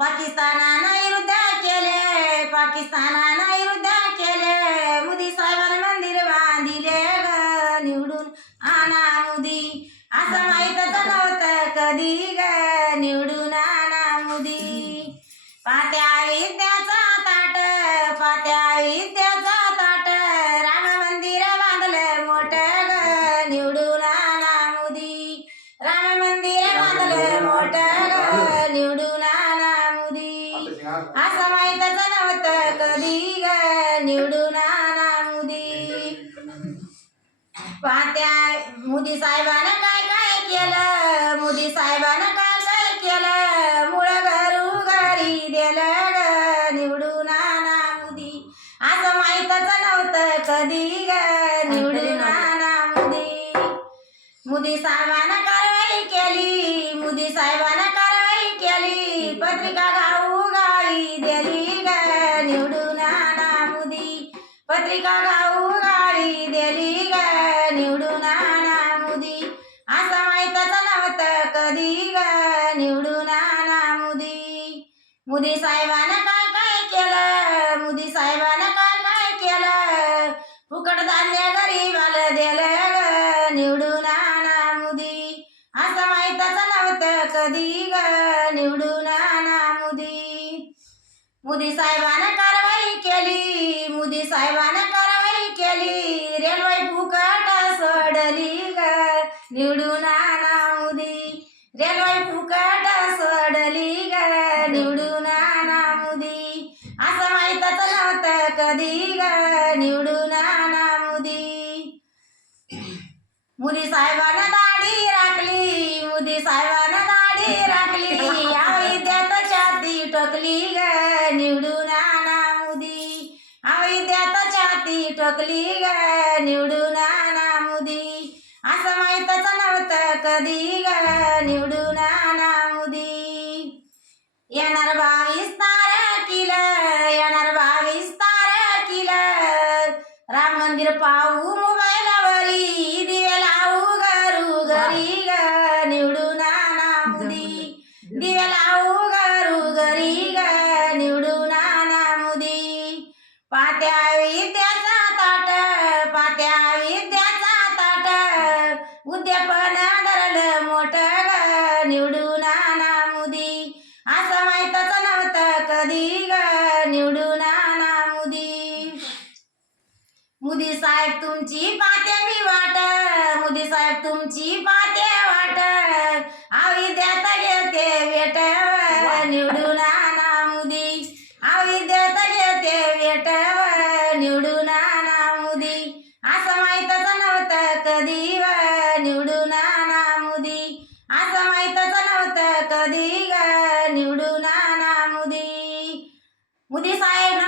पाकिस्तानानं युद्ध केले, पाकिस्तानानं युद्ध केले, मोदी साहेबांनी मंदिर बांधिले ग, निवडून आणा मोदी. असं माहीतच नव्हतं कधी ग, निवडून आणा मोदी. पात्या विद्याचा ताट, पात्या विद्याचा ताट, राम मंदिर बांधलं मोठं ग, निवडून आणा मोदी. राम मंदिर बांधलं मोठं ग, निवडून आणा मोदी. असं माहीतच नव्हतं कधी ग, निवडून आणा मोदी. पात्या मोदी साहेबानं काय काय केलं, मोदी साहेबानं काय काय केलं, मुळं घरोघरी दिलं ग, निवडून आणा मोदी. असं माहीतच नव्हतं कधी ग, निवडून आणा मोदी. मोदी साहेबानं कारवाई केली, मोदी साहेबानं कारवाई केली, पत्रिका गावोगावी दिली ग, निवडून आणा मोदी. पत्रिका गावोगावी दिली ग, निवडून आणा मोदी. असं माहीतच नव्हतं कधी ग, निवडून आणा मोदी. मोदी साहेबानं काय काय केलं, मोदी साहेबानं काय काय केलं, फुकट धान्य गरीबाला दिलं ग, निवडून आणा मोदी. असं माहीतच नव्हतं कधी ग, निवडून आणा मोदी. मोदी साहेबानं कारवाई केली, मोदी साहेबानं कारवाई केली, रेल्वे फुकट सोडली ग, निवडून आणा मोदी. रेल्वे फुकट सोडली ग, निवडून आणा मोदी. असं माहीतच नव्हतं कधी ग, निवडून आणा मोदी. मोदी साहेबानं दाढी राखली, मोदी साहेबानं दाढी राखली, अविद्यात छाती टोकली ग, निवडून आणा मोदी. अविद्यात छाती टोकली ग, निवडून आणा मोदी. असं माहीतच नव्हतं कधी ग, निवडून आणा मोदी. येणार 22 तारखेला, येणार 22 तारखेला, राम मंदिर पाहू मोबाईलवरी, दिवे लावू घरोघरी ग, निवडून आणा मोदी. दिवे लावू घरोघरी ग, निवडून आणा मोदी. पात्या विद्याचा ताट, पात्या विद्याचा ताट, उद्यापन धरलं मोठं ग, निवडून आणा मोदी. असं माहीतच नव्हतं कधी ग, निवडून आणा मोदी. मोदी साहेब तुमची पात्या मी वाट, मोदी साहेब तुमची पात्या वाट, अविद्यात घेते वेट, निवडून आणा मोदी. अविद्यात घेते वेट, निवडून आणा मोदी. असं माहीतच नव्हतं कधी ग, निवडून आणा मोदी. असं माहीतच नव्हतं कधी ग, निवडून आणा मोदी. मोदी साहेब